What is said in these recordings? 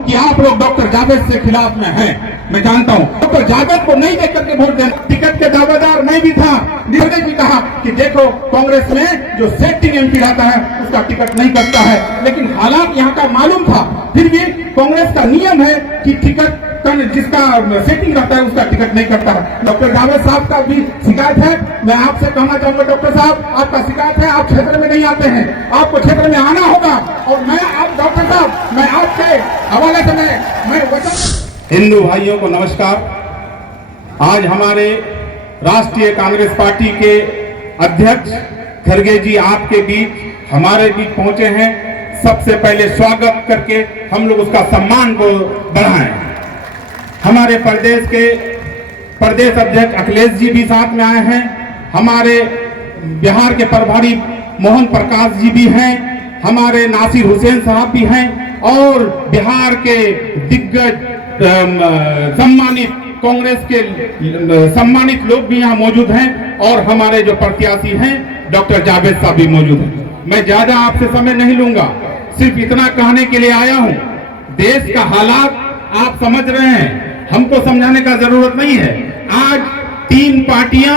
कि आप लोग डॉक्टर जावेद से खिलाफ में हैं। मैं जानता हूं डॉक्टर जावेद को नहीं देख करके वोट देना। टिकट के दावेदार मैं भी था। निर्णय भी कहा कि देखो कांग्रेस में जो सेटिंग एमपी रहता है उसका टिकट नहीं कटता है, लेकिन हालात यहाँ का मालूम था। फिर भी कांग्रेस का नियम है कि टिकट जिसका सेटिंग रहता है उसका टिकट नहीं करता है। डॉक्टर जावेद साहब का भी शिकायत है। मैं आपसे कहना चाहूंगा डॉक्टर साहब, आपका शिकायत है, आप क्षेत्र में नहीं आते हैं, आपको क्षेत्र में आना होगा। और मैं आप डॉक्टर साहब, मैं आपके हवाले से मैं वचन। हिंदू भाइयों को नमस्कार। आज हमारे राष्ट्रीय कांग्रेस पार्टी के अध्यक्ष खड़गे जी आपके बीच हमारे बीच पहुंचे हैं। सबसे पहले स्वागत करके हम लोग उसका सम्मान को बढ़ाएं। हमारे प्रदेश के प्रदेश अध्यक्ष अखिलेश जी भी साथ में आए हैं। हमारे बिहार के प्रभारी मोहन प्रकाश जी भी हैं। हमारे नासिर हुसैन साहब भी हैं और बिहार के दिग्गज सम्मानित कांग्रेस के सम्मानित लोग भी यहाँ मौजूद हैं और हमारे जो प्रत्याशी हैं डॉक्टर जावेद साहब भी मौजूद हैं। मैं ज्यादा आपसे समय नहीं लूंगा, सिर्फ इतना कहने के लिए आया हूँ। देश का हालात आप समझ रहे हैं, हमको समझाने का जरूरत नहीं है। आज 3 पार्टियां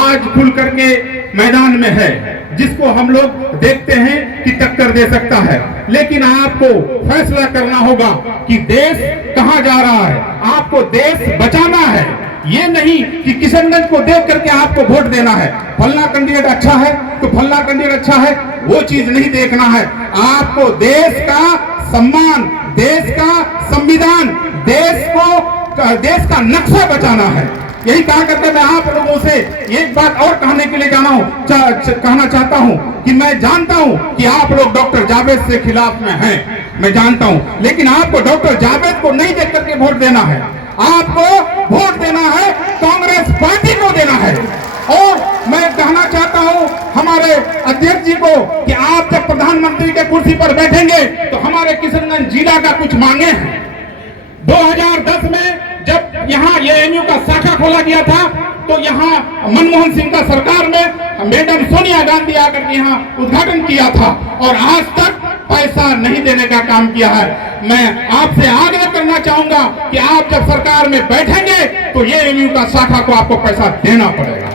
आज खुल करके मैदान में है, जिसको हम लोग देखते हैं कि टक्कर दे सकता है, लेकिन आपको फैसला करना होगा कि देश कहां जा रहा है। आपको देश बचाना है, ये नहीं कि किशनगंज को देख करके आपको वोट देना है। फलना कैंडिडेट अच्छा है तो फलना कैंडिडेट अच्छा है, वो चीज नहीं देखना है। आपको देश का सम्मान, देश का संविधान, देश का नक्शा बचाना है। यही कहा करके मैं आप लोगों से एक बात और कहने के लिए कहना चाहता हूं कि मैं जानता हूं कि आप लोग डॉक्टर जावेद से खिलाफ में हैं, मैं जानता हूं, लेकिन आपको डॉक्टर जावेद को नहीं देख करके वोट देना है। आपको वोट देना है कांग्रेस पार्टी को देना है। और मैं कहना चाहता हूं हमारे अध्यक्ष जी को कि आप जब प्रधानमंत्री के कुर्सी पर बैठेंगे तो हमारे किशनगंज जिला का कुछ मांगे हैं। 2010 में जब यहाँ एएमयू का शाखा खोला गया था तो यहाँ मनमोहन सिंह का सरकार में मैडम सोनिया गांधी आकर के यहाँ उद्घाटन किया था और आज तक पैसा नहीं देने का काम किया है। मैं आपसे आग्रह करना चाहूंगा कि आप जब सरकार में बैठेंगे तो एएमयू का शाखा को आपको पैसा देना पड़ेगा।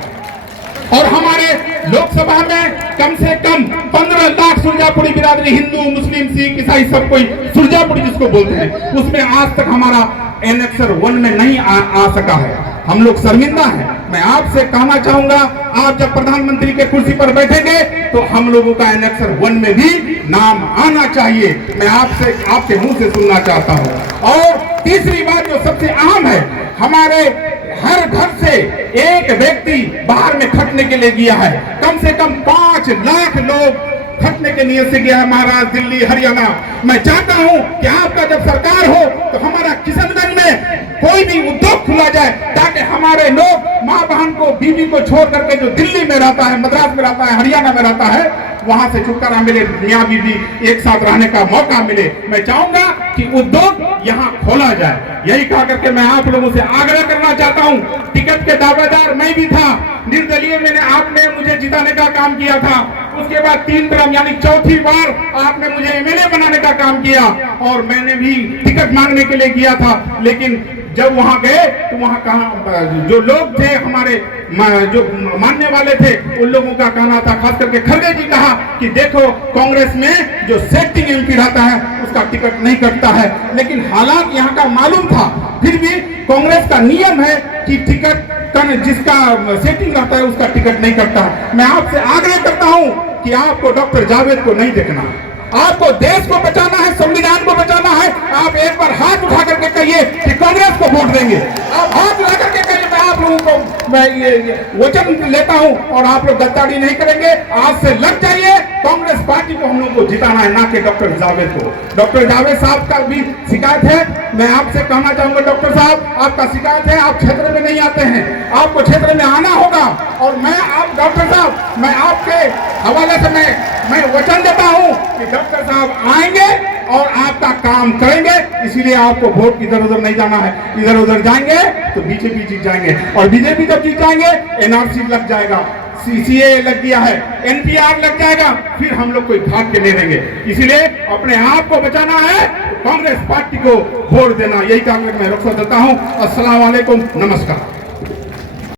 और हमारे लोकसभा में कम से कम 15 लाख सुरजापुरी बिरादरी, हिंदू मुस्लिम सिख ईसाई सब कोई सुरजापुरी जिसको बोलते हैं, उसमें आज तक हमारा एनेक्सर 1 में नहीं आ सका है। हम लोग शर्मिंदा हैं। मैं आपसे कहना चाहूंगा आप जब प्रधानमंत्री के कुर्सी पर बैठेंगे तो हम लोगों का एनेक्सर 1 में भी नाम आना चाहिए। मैं आपसे आपके मुंह से सुनना चाहता हूं। और तीसरी बात जो सबसे अहम है, हमारे हर घर से एक व्यक्ति बाहर में खटने के लिए गया है। कम से कम 5 लाख लोग खटने के नियत से गया है, महाराष्ट्र, दिल्ली, हरियाणा। मैं चाहता हूं कि आपका जब सरकार हो तो हमारा किशनगंज में कोई भी उद्योग खुला जाए ताकि हमारे लोग माँ बहन को, बीवी को छोड़ करके जो दिल्ली में रहता है, मद्रास में रहता है, हरियाणा में रहता है, वहां से छुटकारा मिले, मियाँ बीवी एक साथ रहने का मौका मिले। मैं चाहूंगा कि उद्योग यहाँ खोला जाए। यही कहा करके मैं आप लोगों से आग्रह करना चाहता हूँ। टिकट के दावेदार मैं भी था, निर्दलीय में आपने मुझे जिताने का काम किया था। उसके बाद 3 टर्म यानी 4थी बार आपने मुझे एमएलए बनाने का काम किया और मैंने भी टिकट मांगने के लिए किया था। लेकिन जब वहां गए तो वहां कहा जो लोग थे हमारे जो मानने वाले थे उन लोगों का कहना था, खास करके खड़गे जी कहा कि देखो कांग्रेस में जो सेटिंग एमपी रहता है उसका टिकट नहीं कटता है, लेकिन हालात यहाँ का मालूम था। फिर भी कांग्रेस का नियम है कि टिकट जिसका सेटिंग रहता है उसका टिकट नहीं कटता है। मैं आपसे आग्रह करता हूं कि आपको डॉक्टर जावेद को नहीं देखना, आपको देश को बचाना है, संविधान को बचाना है। आप एक बार हाथ उठा करके कहिए कि कांग्रेस को वोट देंगे। आप हाथ उठा करके कहिए मैं आप लोगों को मैं ये वचन लेता हूं और आप लोग गद्दारी नहीं करेंगे। आज से लग जाइए, कांग्रेस पार्टी को हम लोग को जिताना है, ना कि डॉक्टर जावेद को। डॉक्टर जावेद साहब का भी शिकायत है। मैं आपसे कहना चाहूंगा डॉक्टर साहब, आपका शिकायत है, आप क्षेत्र में नहीं आते हैं, आपको क्षेत्र में आना होगा। और मैं आप डॉक्टर साहब, मैं आपके हवाले से मैं वचन देता हूं कि डॉक्टर साहब आएंगे और आपका काम करेंगे। इसीलिए आपको वोट इधर उधर नहीं जाना है। इधर उधर जाएंगे तो बीजेपी जीत जाएंगे और बीजेपी जब जीत जाएंगे एनआरसी लग जाएगा, सीसीए लग गया है, एनपीआर लग जाएगा, फिर हम लोग कोई भाग के नहीं देंगे। इसीलिए अपने आप को बचाना है कांग्रेस पार्टी को वोट देना। यही कहकर मैं रुखसत देता हूं। अस्सलाम वालेकुम, नमस्कार।